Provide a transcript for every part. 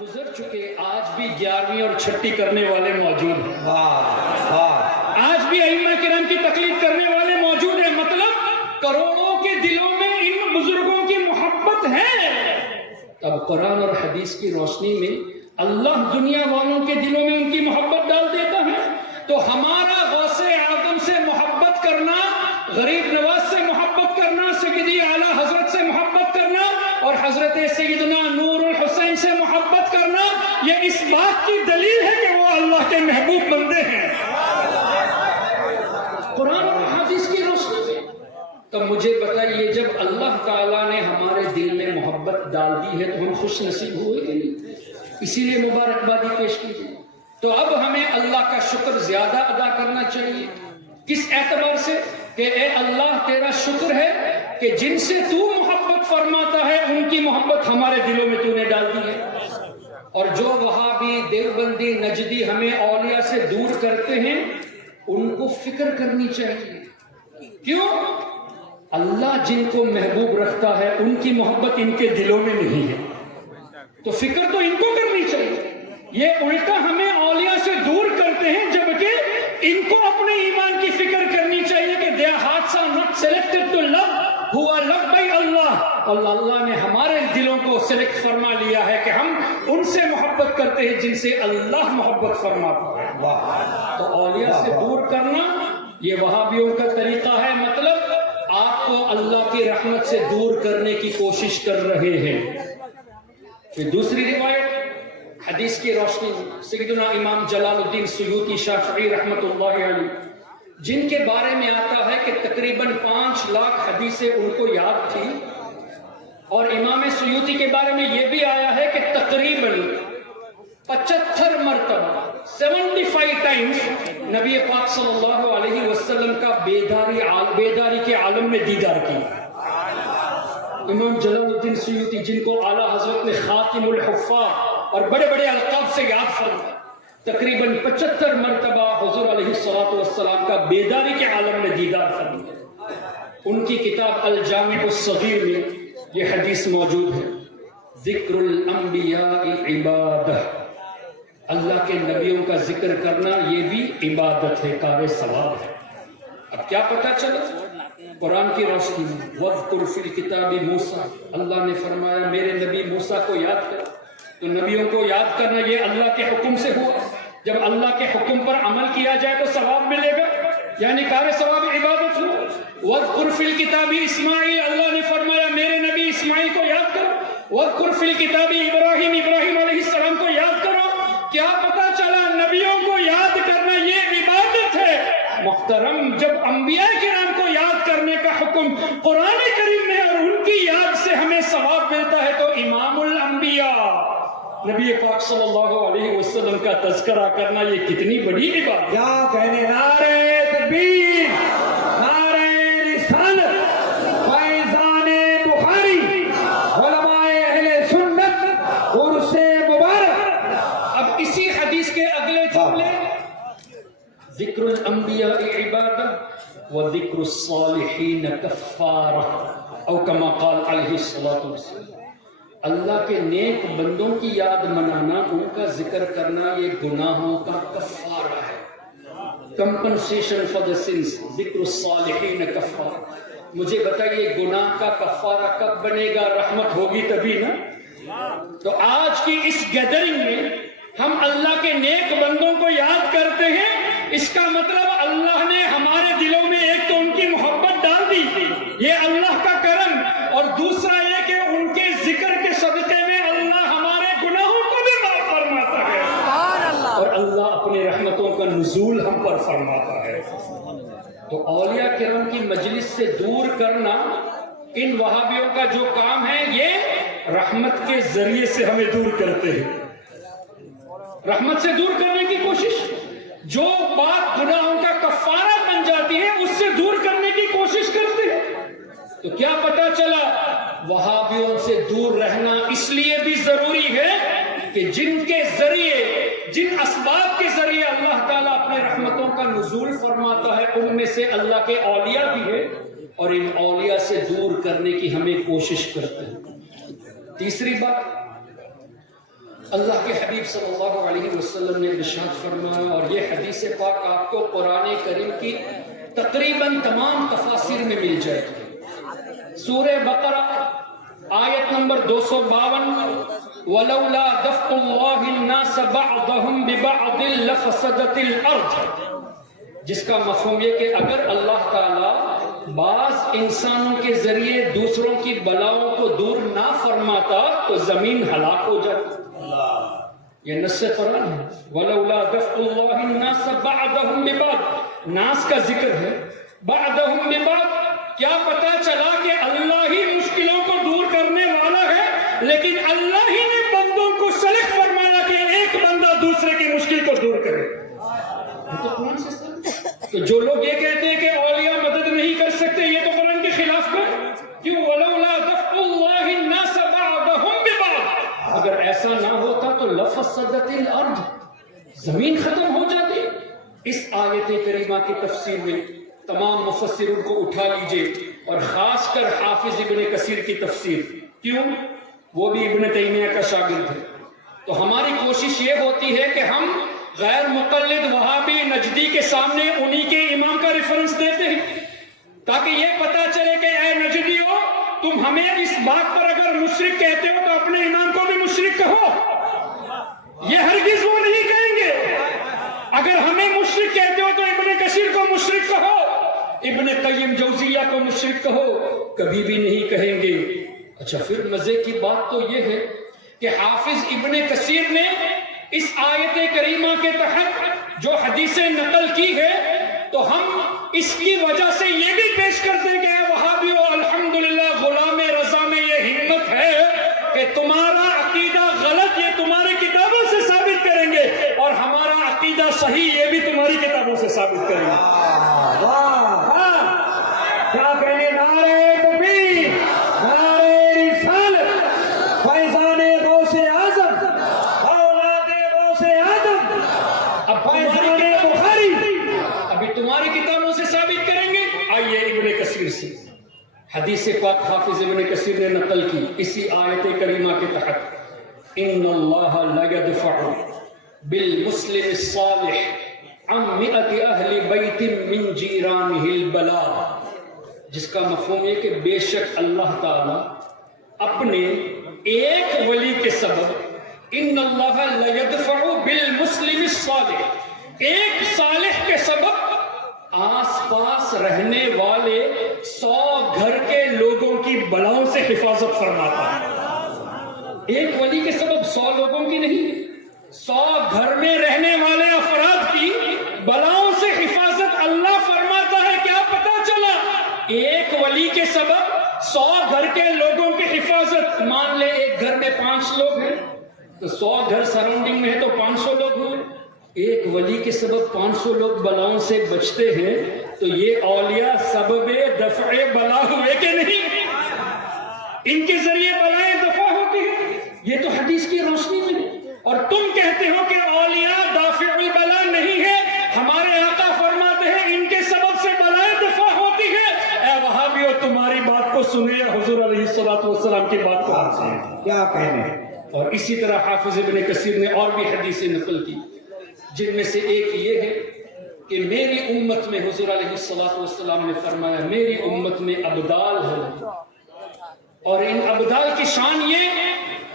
گزر چکے آج بھی 11ویں اور چھٹی کرنے والے موجود ہیں. آج بھی ائمہ کرام کی تقلید کرنے والے موجود ہیں. مطلب کروڑوں کے دلوں میں ان بزرگوں کی محبت ہے. اب قرآن اور حدیث کی روشنی میں اللہ دنیا والوں کے دلوں میں ان کی محبت ڈال دیتا ہے. تو ہمارا غوث اعظم سے محبت کرنا، غریب نواز سے محبت کرنا، سیدی اعلیٰ حضرت سے محبت کرنا اور حضرت سیدنا نور الحسین سے محبت کرنا، یہ اس بات کی دلیل ہے کہ وہ اللہ کے محبوب بندے ہیں قرآن اور حدیث کی روشنی میں. تو مجھے بتائیے جب اللہ تعالیٰ نے ہمارے دل میں محبت ڈال دی ہے تو ہم خوش نصیب ہوئے کہ نہیں؟ اسی لیے مبارکبادی پیش کیجیے. تو اب ہمیں اللہ کا شکر زیادہ ادا کرنا چاہیے. کس اعتبار سے؟ کہ اے اللہ تیرا شکر ہے کہ جن سے تو محبت فرماتا ہے ان کی محبت ہمارے دلوں میں تو نے ڈال دی ہے. اور جو وہابی، دیوبندی، نجدی ہمیں اولیاء سے دور کرتے ہیں ان کو فکر کرنی چاہیے. کیوں؟ اللہ جن کو محبوب رکھتا ہے ان کی محبت ان کے دلوں میں نہیں ہے. تو فکر تو ان کو کرنی چاہیے. یہ الٹا ہمیں اولیاء سے دور کرتے ہیں، جبکہ ان کو اپنے ایمان کی فکر کرنی چاہیے کہ their hearts are not selected to love who are loved by Allah. اللہ نے ہمارے دلوں کو سلیکٹ فرما لیا ہے کہ ہم ان سے محبت کرتے ہیں جن سے اللہ محبت فرماتا ہے. تو اولیاء سے دور کرنا یہ وہابیوں کا طریقہ ہے. مطلب آپ کو اللہ کی رحمت سے دور کرنے کی کوشش کر رہے ہیں. پھر دوسری روایت حدیث کی روشنی میں سیدنا امام جلال الدین سیوطی شافعی رحمت اللہ علیہ، جن کے بارے میں آتا ہے کہ تقریباً 5 لاکھ حدیثیں ان کو یاد تھی. اور امام سیوطی کے بارے میں یہ بھی آیا ہے کہ تقریباً 75 مرتبہ 75 ٹائمز نبی پاک صلی اللہ علیہ وسلم کا بیداری کے عالم میں دیدار کیا. امام جلال الدین سیوطی جن کو اعلیٰ حضرت نے خاتم الحفاظ اور بڑے بڑے القاب سے یاد فرمایا، تقریباً 75 مرتبہ حضور علیہ الصلوۃ والسلام کا بیداری کے عالم میں دیدار فرمایا. ان کی کتاب الجامع الصغیر میں یہ حدیث موجود ہے، ذکر الانبیاء عبادہ، اللہ کے نبیوں کا ذکر کرنا یہ بھی عبادت ہے، کار ثواب ہے. اب کیا پتہ چلا؟ قرآن کی روشنی میں وَاذْكُرْ فِي الْكِتَابِ مُوسَىٰ، اللہ نے فرمایا میرے نبی موسیٰ کو یاد کر. تو نبیوں کو یاد کرنا یہ اللہ کے حکم سے ہوا. جب اللہ کے حکم پر عمل کیا جائے تو ثواب ملے گا، یعنی کار ثواب عبادت ہو. وَاذْكُرْ فِي الْكِتَابِ اسماعیل، اللہ نے فرمایا میرے نبی اسماعیل کو یاد کرو. وَاذْكُرْ فِي الْكِتَابِ ابراہیم، ابراہیم علیہ السلام کو یاد کرو. کیا پتہ چلا؟ نبیوں کو یاد کرنا یہ عبادت ہے. محترم، جب انبیاء کرام کو یاد کرنے کا حکم قرآن کریم میں اور ان کی یاد سے ہمیں ثواب ملتا ہے تو امام الانبیاء نبی پاک صلی اللہ علیہ وسلم کا تذکرہ کرنا یہ کتنی بڑی عبادت. کیا کہنے، نعرہ تکبیر، نعرہ رسالت، فیضان بخاری، علماء اہل سنت، عرس مبارک. اب اسی حدیث کے اگلے جملے، ذکر الانبیاء عبادہ وذکر الصالحین کفارہ، او کما قال علیہ الصلوۃ والسلام. اللہ کے نیک بندوں کی یاد منانا، ان کا ذکر کرنا یہ گناہوں کا کفارہ ہے، کمپنسیشن فار the sins. ذکر الصالحین کفارہ. مجھے بتائیے گناہ کا کفارہ کب بنے گا؟ رحمت ہوگی تبھی نا. تو آج کی اس گیدرنگ میں ہم اللہ کے نیک بندوں کو یاد کرتے ہیں. اس کا مطلب اللہ نے ہمارے دلوں میں ایک تو ان کی محبت ڈال دی، یہ اللہ کا کرم، اور دوسرا یہ کہ ان کے ذکر کے صدقے میں اللہ ہمارے گناہوں کو بھی معاف فرماتا ہے اور اللہ اپنے رحمتوں کا نزول ہم پر فرماتا ہے. تو اولیاء کرام کی مجلس سے دور کرنا ان وہابیوں کا جو کام ہے، یہ رحمت کے ذریعے سے ہمیں دور کرتے ہیں. رحمت سے دور کرنے کی کوشش، جو بات گناہوں کا کفارہ بن جاتی ہے اس سے دور کرنے کی کوشش کرتے ہیں. تو کیا پتہ چلا؟ وہابیوں سے دور رہنا اس لیے بھی ضروری ہے کہ جن کے ذریعے، جن اسباب کے ذریعے اللہ تعالیٰ اپنے رحمتوں کا نزول فرماتا ہے ان میں سے اللہ کے اولیاء بھی ہے، اور ان اولیاء سے دور کرنے کی ہمیں کوشش کرتے ہیں. تیسری بات، اللہ کے حبیب صلی اللہ علیہ وسلم نے ارشاد فرمایا، اور یہ حدیث پاک آپ کو قرآن کریم کی تقریباً تمام تفاسیر میں مل جائے گی۔ سورہ بقرہ آیت نمبر 252، وَلَوْلَا دَفْعُ اللَّهِ النَّاسَ بَعْضَهُمْ بِبَعْضٍ لَفَسَدَتِ الْأَرْضُ، جس کا مفہوم یہ کہ اگر اللہ تعالیٰ بعض انسانوں کے ذریعے دوسروں کی بلاؤں کو دور نہ فرماتا تو زمین ہلاک ہو جاتی۔ یہ نص قرآن ہے، وَلَوْلَا دَفْعُ اللَّهِ النَّاسَ بَعْضَهُمْ بِبَعْضٍ، ناس کا ذکر ہے، بَعْضَهُمْ بِبَعْضٍ، کیا پتا چلا کہ اللہ ہی مشکلوں کو دور کرنے والا ہے، لیکن اللہ ہی نے بندوں کو سلیکٹ فرمایا کہ ایک بندہ دوسرے کی مشکل کو دور کرے۔ یہ تو قرآن سے تو جو لوگ یہ کہتے ہیں کہ اولیاء مدد نہیں کر سکتے، یہ تو قرآن کے خلاف ہے۔ کیوں؟ وَلَوْلَا دَفْعُ اللَّهِ النَّاسَ بَعْضَهُمْ بِبَعْضٍ، اگر ایسا نہ ہوتا تو لَفَسَدَتِ الْأَرْضُ، زمین ختم ہو جاتی۔ اس آیت کریمہ کی تفسیر میں تمام مفسروں کو اٹھا لیجئے، اور خاص کر حافظ ابن کثیر کی تفسیر، کیوں؟ وہ بھی ابن تیمیہ کا شاگرد ہے۔ تو ہماری کوشش یہ ہوتی ہے کہ ہم غیر مقلد وہابی نجدی کے سامنے انہی کے امام کا ریفرنس دیتے ہیں، تاکہ یہ پتا چلے کہ اے نجدیو، تم ہمیں اس بات پر اگر مشرک کہتے ہو تو اپنے امام کو بھی مشرک کہو۔ یہ ہرگز وہ نہیں کہیں گے۔ اگر ہمیں مشرک کہتے ہو تو ابن کثیر کو مشرک کہو، ابن قیم جوزیہ کو مشرک کہو، کبھی بھی نہیں کہیں گے۔ اچھا، پھر مزے کی بات تو یہ ہے کہ حافظ ابن کثیر نے اس آیت کریمہ کے تحت جو حدیثیں نقل کی ہے، تو ہم اس کی وجہ سے یہ بھی پیش کرتے ہیں کہ اے وہابیو، الحمدللہ غلام رضا میں یہ ہمت ہے کہ تمہارا عقیدہ غلط یہ تمہاری کتابوں سے ثابت کریں گے، اور ہمارا عقیدہ صحیح یہ بھی تمہاری کتابوں سے ثابت کریں گے۔ کیا کہنے، نعرہ تکبیر، نعرہ رسالت، فیضان غوث اعظم، اولاد غوث اعظم، اب فیضان بخاری، ابھی تمہاری کتابوں سے ثابت کریں گے۔ آئیے ابن کثیر سے حدیث پاک حافظ ابن کثیر نے نقل کی اسی آیت کریمہ کے تحت، ان اللہ لا يدفع بالمسلم الصالح عن 100 اہل بیت من جیرانہ البلاء، جس کا مفہوم ہے کہ بے شک اللہ تعالی اپنے ایک ولی کے سبب، ان اللہ لا يدفع بالمسلم الصالح، ایک صالح کے سبب آس پاس رہنے والے 100 گھر کے لوگوں کی بلاؤں سے حفاظت فرماتا ہے۔ ایک ولی کے سبب 100 لوگوں کی نہیں، 100 گھر میں رہنے والے افراد کی بلاؤں سے حفاظت اللہ فرماتا ہے۔ کیا پتا چلا؟ ایک ولی کے سبب 100 گھر کے لوگوں کی حفاظت۔ مان لے ایک گھر میں 5 لوگ ہیں تو 100 گھر سراؤنڈنگ میں ہے تو 500 لوگ ہوئے، ایک ولی کے سبب 500 لوگ بلاؤں سے بچتے ہیں، تو یہ اولیاء سبب دفع بلا ہوئے کہ نہیں؟ ان کے ذریعے بلائیں دفع ہوتی ہیں۔ یہ تو حدیث کی روشنی میں، اور تم کہتے ہو کہ اولیاء دافع البلا نہیں ہے۔ ہمارے آقا فرماتے ہیں ان کے سبب سے بلائیں دفع ہوتی ہے۔ اے وہابیو، تمہاری بات کو سنے یا حضور علیہ الصلوۃ والسلام کی بات کو سنے؟ کیا کہنے۔ اور اسی طرح حافظ ابن کثیر نے اور بھی حدیثیں نقل کی، جن میں سے ایک یہ ہے کہ میری امت میں حضور علیہ الصلوۃ والسلام نے فرمایا میری امت میں ابدال ہے، اور ان ابدال کی شان یہ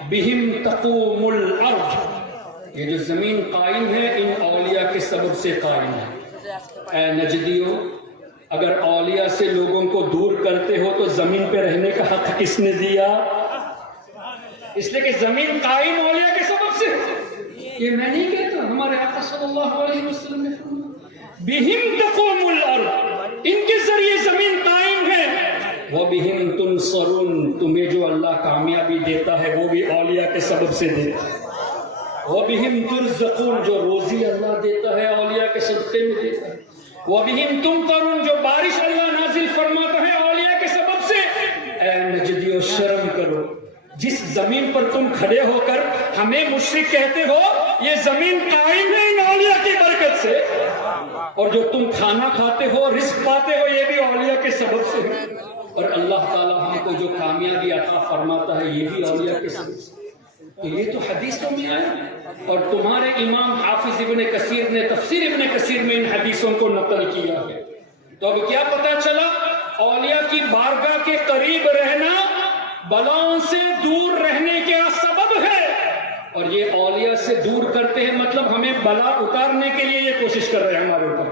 بہم تقوم الارض، یہ جو زمین قائم ہے ان اولیاء کے سبب سے قائم ہے۔ اے نجدیو، اگر اولیاء سے لوگوں کو دور کرتے ہو تو زمین پہ رہنے کا حق کس نے دیا؟ اس لیے کہ زمین قائم اولیاء کے سبب سے۔ یہ میں نہیں کہتا، ہمارے آقا صلی اللہ علیہ وسلم نے فرمایا بہم تقوم الارض، ان کے ذریعے زمین قائم ہے۔ وَبِهِمْ تُنصَرُونَ، تمہیں جو اللہ کامیابی دیتا ہے وہ بھی اولیاء کے سبب سے دیتا ہے۔ وَبِهِمْ تُرْزَقُونَ، جو روزی اللہ دیتا ہے اولیاء کے صدقے میں دیتا ہے۔ وَبِهِمْ تُمْطَرُونَ، جو بارش اللہ نازل فرماتا ہے اولیاء کے سبب سے۔ اے نجدیو، شرم کرو، جس زمین پر تم کھڑے ہو کر ہمیں مشرک کہتے ہو، یہ زمین قائم ہے ان اولیاء کی برکت سے، اور جو تم کھانا کھاتے ہو، رزق پاتے ہو، یہ بھی اولیاء کے سبب سے ہے، اور اللہ تعالیٰ ہم کو جو کامیابی عطا فرماتا ہے یہ بھی اولیاء کے سبب سے۔ یہ تو حدیثوں میں آیا اور تمہارے امام حافظ ابن کثیر نے تفسیر ابن کثیر میں ان حدیثوں کو نقل کیا ہے. تو اب کیا پتہ چلا؟ اولیاء کی بارگاہ کے قریب رہنا بلاؤں سے دور رہنے کا سبب ہے. اور یہ اولیاء سے دور کرتے ہیں مطلب ہمیں بلا اتارنے کے لیے یہ کوشش کر رہے ہیں ہمارے اوپر.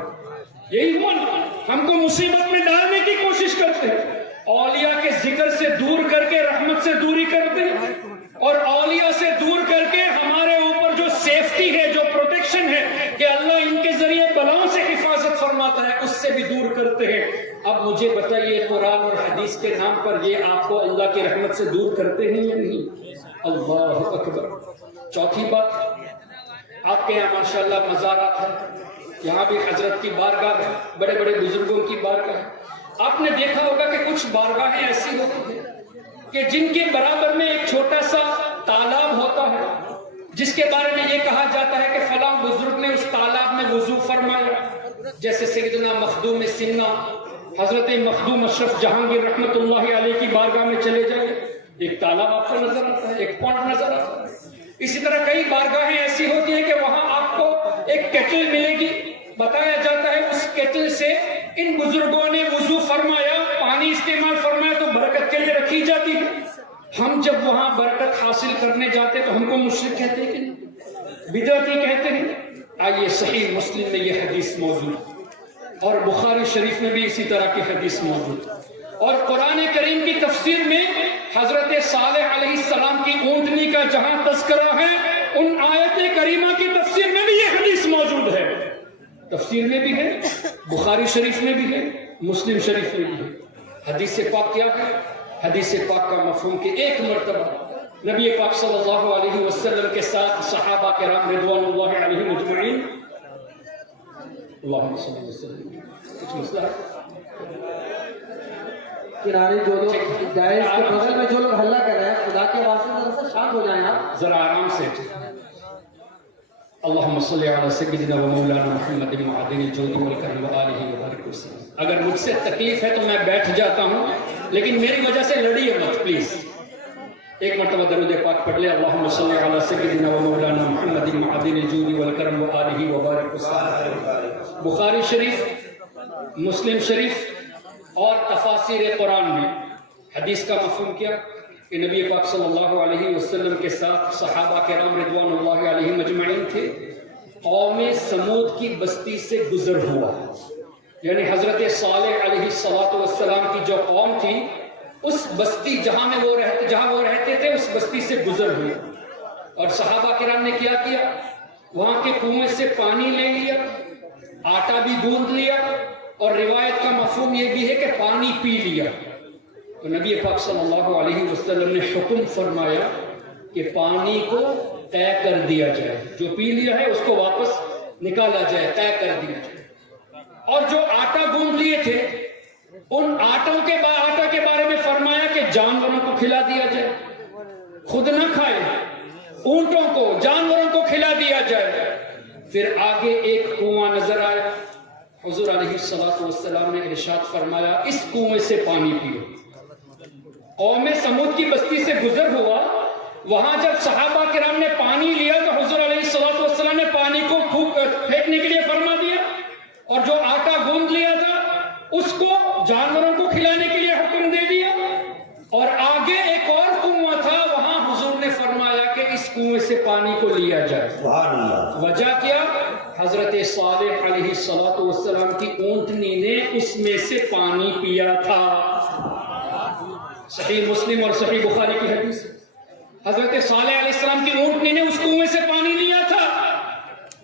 یہی ہوا نا، ہم کو مصیبت میں ڈالنے کی کوشش کرتے ہیں. اولیاء کے ذکر سے دور کر کے رحمت سے دوری کرتے ہیں، اور اولیاء سے دور کر کے ہمارے اوپر جو سیفٹی ہے، جو پروٹیکشن ہے کہ اللہ ان کے ذریعے بلاؤں سے حفاظت فرماتا ہے، اس سے بھی دور کرتے ہیں. اب مجھے بتائیے قرآن اور حدیث کے نام پر یہ آپ کو اللہ کی رحمت سے دور کرتے ہیں یا نہیں؟ اللہ اکبر. چوتھی بات، آپ کے یہاں ماشاءاللہ مزارات ہیں، یہاں بھی حضرت کی بارگاہ ہے، بڑے بڑے بزرگوں کی بارگاہ ہے. آپ نے دیکھا ہوگا کہ کچھ بارگاہیں ایسی ہوتی ہیں کہ جن کے برابر میں ایک چھوٹا سا تالاب ہوتا ہے، جس کے بارے میں یہ کہا جاتا ہے کہ فلاں بزرگ نے اس تالاب میں وضو فرمایا. جیسے سیدنا مخدوم سنہ حضرت مخدوم اشرف جہانگیر رحمت اللہ علیہ کی بارگاہ میں چلے جائیں، ایک تالاب آپ کو نظر آتا ہے، ایک پونڈ نظر آتا ہے. اسی طرح کئی بارگاہیں ایسی ہوتی ہیں کہ وہاں آپ کو ایک کیٹل ملے گی، بتایا جاتا ہے اس کیٹل سے ان بزرگوں نے وضو فرمایا، پانی استعمال فرمایا تو برکت کے لیے رکھی جاتی ہے. ہم جب وہاں برکت حاصل کرنے جاتے تو ہم کو مشرک کہتے ہیں کہ نہیں، بدعتی کہتے ہیں. آئیے صحیح مسلم میں یہ حدیث موجود اور بخاری شریف میں بھی اسی طرح کی حدیث موجود، اور قرآن کریم کی تفسیر میں حضرت صالح علیہ السلام کی اونٹنی کا جہاں تذکرہ ہے، ان آیت کریمہ کی تفسیر میں بھی یہ حدیث موجود ہے. تفسیر میں بھی ہے، بخاری شریف میں بھی ہے، مسلم شریف میں بھی ہے. حدیث پاک کیا ہے؟ حدیث پاک کا مفہوم کہ ایک مرتبہ نبی پاک صلی اللہ علیہ وسلم کے ساتھ صحابہ کرام رضوان اللہ علیہم اجمعین، اللہم صلی اللہ علیہ وسلم، کچھ مسئلہ ہے؟ کنارے جو لوگ جائز کے بغل میں جو لوگ ہلہ کر رہے ہیں، خدا کے واسطے ذرا سا شانت ہو جائیں آپ، ذرا آرام سے. اللہم صلی علی سیدنا و مولانا محمد معدن الجود والکرم وآلہ وبارک وسلم. اگر مجھ سے تکلیف ہے تو میں بیٹھ جاتا ہوں، لیکن میری وجہ سے لڑیے مت پلیز. ایک مرتبہ درود پاک پڑھ لے. اللہم صلی علی سیدنا و مولانا محمد معدن الجود والکرم وآلہ وبارک وسلم. بخاری شریف، مسلم شریف اور تفاسیر قرآن میں حدیث کا مفہوم کیا کہ نبی پاک صلی اللہ علیہ وسلم کے ساتھ صحابہ کرام رضوان اللہ علیہم اجمعین تھے. قوم سمود کی بستی سے گزر ہوا، یعنی حضرت صالح علیہ السلام کی جو قوم تھی، اس بستی جہاں وہ رہتے تھے، اس بستی سے گزر ہوئی. اور صحابہ کرام نے کیا کیا؟ وہاں کے کنویں سے پانی لے لیا، آٹا بھی گوندھ لیا، اور روایت کا مفہوم یہ بھی ہے کہ پانی پی لیا. تو نبی پاک صلی اللہ علیہ وسلم نے حکم فرمایا کہ پانی کو طے کر دیا جائے، جو پی لیا ہے اس کو واپس نکالا جائے، طے کر دیا جائے. اور جو آٹا گوندھ لیے تھے، ان آٹا کے بارے میں فرمایا کہ جانوروں کو کھلا دیا جائے، خود نہ کھائے، اونٹوں کو، جانوروں کو کھلا دیا جائے. پھر آگے ایک کنواں نظر آیا. حضور علیہ السلام نے ارشاد فرمایا اس کنویں سے پانی پیو. قوم سمود کی بستی سے گزر ہوا، وہاں جب صحابہ کرام نے پانی لیا تو حضور علیہ السلام نے پانی کو پھینکنے کے لیے فرما دیا، اور جو آٹا گوندھ لیا تھا اس کو جانوروں کو کھلانے کے لیے حکم دے دیا. اور آگے ایک اور کنواں تھا، وہاں حضور نے فرمایا کہ اس کنویں سے پانی کو لیا جائے. وجہ کیا؟ حضرت صالح علیہ السلام کی اونٹنی نے اس میں سے پانی پیا تھا. صحیح مسلم اور صحیح بخاری کی حدیث. حضرت صالح علیہ السلام کی اونٹنی نے اس کنویں سے پانی لیا تھا.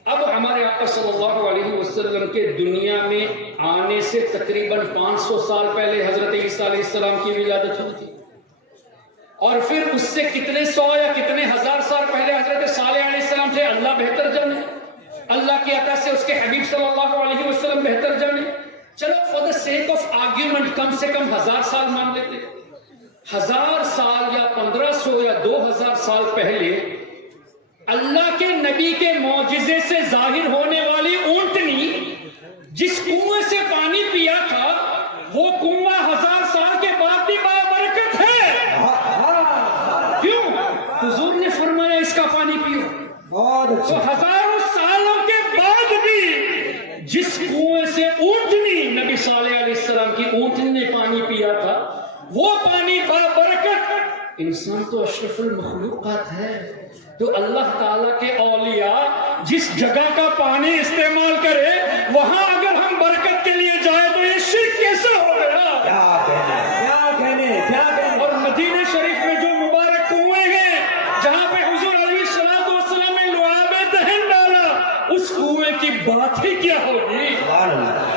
اب ہمارے آقا صلی اللہ علیہ وسلم کے دنیا میں آنے سے تقریباً 500 سال پہلے حضرت عیسیٰ علیہ السلام کی ولادت ہوئی تھی، اور پھر اس سے کتنے سو یا کتنے ہزار سال پہلے حضرت صالح علیہ السلام تھے، اللہ بہتر جانے. اللہ کی عطا سے اس کے حبیب صلی اللہ علیہ وسلم بہتر جانے. چلو for the sake of argument کم سے کم 1000 سال مان لیتے. 1000 سال یا 1500 یا 2000 سال پہلے اللہ کے نبی کے معجزے سے ظاہر ہونے والی اونٹنی جس کنویں سے پانی پیا تھا، وہ کنواں 1000 سال کے بعد بھی بابرکت ہے. کیوں؟ حضور نے فرمایا بہت تو اچھا. ہزاروں سالوں کے بعد بھی جس کنویں سے اونٹنی نبی صالح علیہ السلام کی اونٹنی نے پانی پیا تھا، وہ پانی بابرکت. انسان تو اشرف المخلوقات ہے، تو اللہ تعالیٰ کے اولیاء جس جگہ کا پانی استعمال کرے وہاں اگر ہم برکت کے لیے جائیں تو یہ شرک کیسے ہو گیا؟ کیا کہنے. اور مدینہ شریف میں جو مبارک کنویں ہیں جہاں پہ حضور علیہ الصلوۃ والسلام نے لعاب دہن ڈالا، اس کنویں کی بات ہی کیا ہوگی،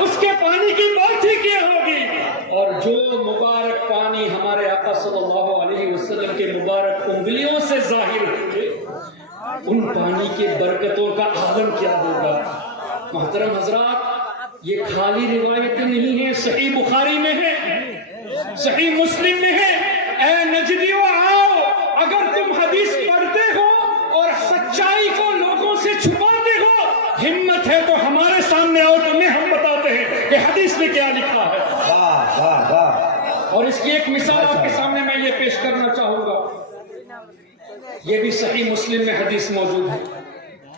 اس کے پانی کی بات ہی کیا ہوگی. اور جو مبارک پانی ہمارے آقا صلی اللہ علیہ وسلم کے مبارک انگلیوں سے ظاہر ہوئے، ان پانی کے برکتوں کا عالم کیا ہوگا. محترم حضرات، یہ خالی روایتیں نہیں ہیں، صحیح بخاری میں ہے، صحیح مسلم میں ہے. اے نجدیو آؤ، اگر تم حدیث پڑھتے ہو اور سچائی کو لوگوں سے چھپاتے ہو، ہمت ہے تو ہمارے سامنے آؤ، تمہیں ہم بتاتے ہیں کہ حدیث میں کیا لکھا ہے. اور اس کی ایک مثال آپ کے سامنے میں یہ پیش کرنا چاہوں گا. یہ بھی صحیح مسلم میں حدیث موجود ہے.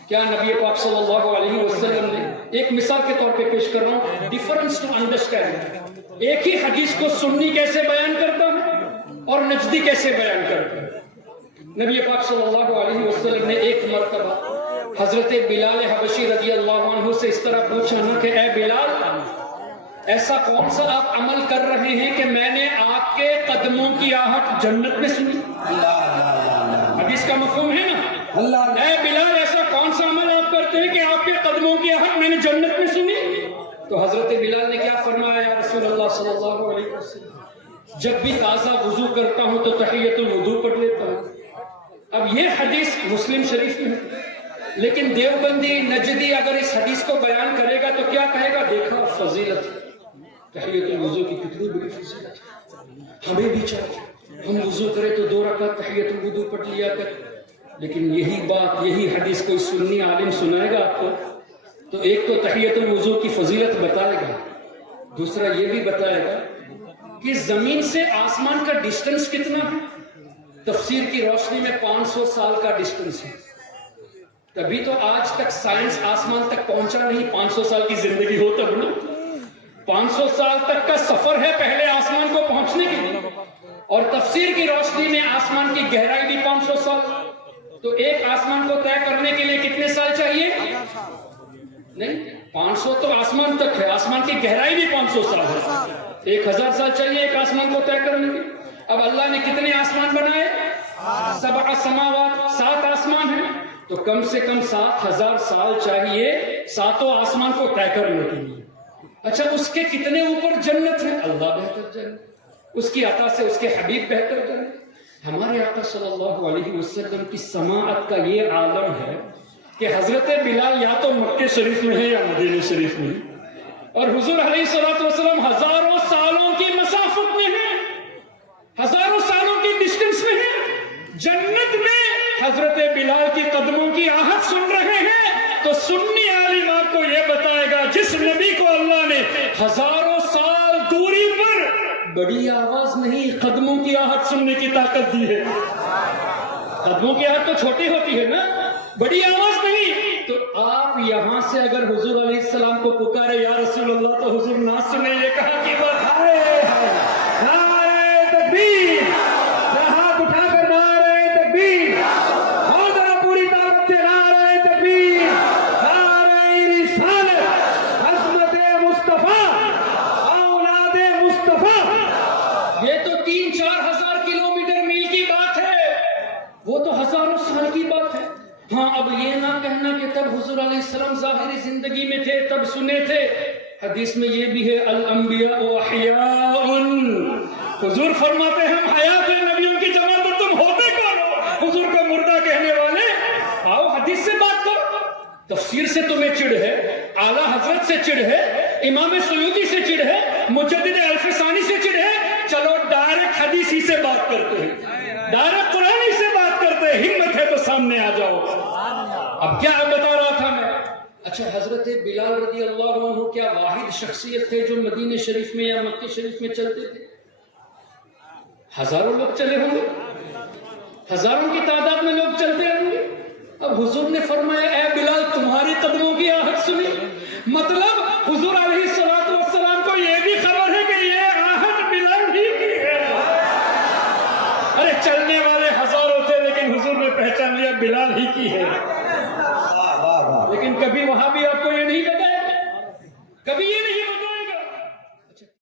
کیا نبی پاک صلی اللہ علیہ وسلم نے، ایک مثال کے طور پہ پیش کر رہا ہوں، ڈیفرنس ٹو انڈرسٹینڈ. ایک ہی حدیث کو سنی کیسے بیان کرتا ہے اور نجدی کیسے بیان کرتا ہے. نبی پاک صلی اللہ علیہ وسلم نے ایک مرتبہ حضرت بلال حبشی رضی اللہ عنہ سے اس طرح پوچھا نا کہ اے بلال، ایسا کون سا آپ عمل کر رہے ہیں کہ میں نے آپ کے قدموں کی آہٹ جنت میں سنی. حدیث کا مفہوم ہے نا، اے بلال ایسا کون سا عمل آپ کرتے ہیں کہ آپ کے قدموں کی آہٹ میں نے جنت میں سنی. تو حضرت بلال نے کیا فرمایا، یا رسول اللہ صلی اللہ علیہ وسلم، جب بھی تازہ وضو کرتا ہوں تو تحیۃ الوضو پڑھ لیتا ہوں. اب یہ حدیث مسلم شریف میں ہے، لیکن دیوبندی نجدی اگر اس حدیث کو بیان کرے گا تو کیا کہے گا، دیکھا فضیلت تحیۃ الوضو کی کتنی بڑی فضیلت ہے، ہمیں بھی چاہیے ہم وضو کریں تو 2 رکعت تحیۃ الوضو پڑھ لیا کریں. لیکن یہی بات، یہی حدیث کوئی سنی عالم سنائے گا آپ کو تو ایک تو تحیۃ الوضو کی فضیلت بتائے گا، دوسرا یہ بھی بتائے گا کہ زمین سے آسمان کا ڈسٹنس کتنا ہے. تفسیر کی روشنی میں 500 سال کا ڈسٹنس ہے. تبھی تو آج تک سائنس آسمان تک پہنچا نہیں. 500 سال کی زندگی ہو تب نا. 500 سال تک کا سفر ہے پہلے آسمان کو پہنچنے کے لیے، اور تفسیر کی روشنی میں آسمان کی گہرائی بھی 500 سال. تو ایک آسمان کو طے کرنے کے لیے کتنے سال چاہیے؟ نہیں، 500 تو آسمان تک ہے، آسمان کی گہرائی بھی 500 سال ہے. 1000 سال چاہیے ایک آسمان کو طے کرنے کے. اب اللہ نے کتنے آسمان بنائے؟ 7 سماوات، 7 آسمان ہیں. تو کم سے کم 7000 سال چاہیے 7 آسمان کو طے کرنے کے لیے. اچھا، اس کے کتنے اوپر جنت ہے؟ اللہ بہتر جنت، اس کی عطا سے اس کے حبیب بہتر جنت. ہمارے آقا صلی اللہ علیہ وسلم کی سماعت کا یہ عالم ہے کہ حضرت بلال یا تو مکہ شریف میں ہے یا مدینہ شریف میں ہے، اور حضور علیہ الصلوۃ والسلام ہزاروں سالوں کی مسافت میں ہے، ہزاروں سالوں کی ڈسٹنس میں ہے. جنت میں حضرت بلال کی قدموں کی آہٹ سن رہے ہیں. تو سنی عالم آپ کو یہ بتائے گا جس نبی کو اللہ نے ہزاروں سال دوری پر بڑی آواز نہیں، قدموں کی آہٹ سننے کی طاقت دی ہے. قدموں کی آہٹ تو چھوٹی ہوتی ہے نا، بڑی آواز نہیں. تو آپ یہاں سے اگر حضور علیہ السلام کو پکارے یا رسول اللہ تو حضور نہ سنے، یہ کہا کہ بات ہے. نعرہ تکبیر، ہاتھ اٹھا کر نعرہ تکبیر، اور ذرا پوری طاقت سے نعرہ تکبیر، نعرہ رسالت، عظمت مصطفیٰ، اولاد مصطفیٰ. یہ تو 3-4 ہزار کلومیٹر میل کی بات ہے، وہ تو ہزاروں سال کی بات ہے. ہاں، اب یہ نہ کہنا کہ تب حضور علیہ السلام ظاہری زندگی میں تھے تب سنے تھے. حدیث میں یہ بھی ہے، الانبیاء احیاء. حضور فرماتے ہیں ہم حیات ہیں، نبیوں کی جمع تو تم ہوتے کون ہو حضور کو مردہ کہنے والے. آؤ حدیث سے بات کرو. تفسیر سے تمہیں چڑ ہے، اعلیٰ حضرت سے چڑ ہے، امام سیوطی سے چڑ ہے، مجدد الفسانی سے چڑ ہے. چلو ڈائریکٹ حدیثی سے بات کرتے ہیں، ڈائریکٹ قرآنی سے بات کرتے ہیں. ہمت ہے تو سامنے آ جاؤ. اب کیا بتا رہا تھا میں؟ اچھا، حضرت بلال رضی اللہ عنہ کیا واحد شخصیت تھے جو مدینہ شریف میں یا مکہ شریف میں چلتے تھے؟ ہزاروں لوگ چلے ہوں گے، ہزاروں کی تعداد میں لوگ چلتے ہوں گے. اب حضور نے فرمایا اے بلال تمہاری قدموں کی آہٹ سنی، مطلب حضور علیہ السلام کو یہ بھی خبر ہے کہ یہ آہٹ بلال ہی کی ہے۔ ارے چلنے والے ہزاروں تھے لیکن حضور نے پہچان لیا بلال ہی کی ہے۔ لیکن کبھی وہاں بھی آپ کو یہ نہیں لگا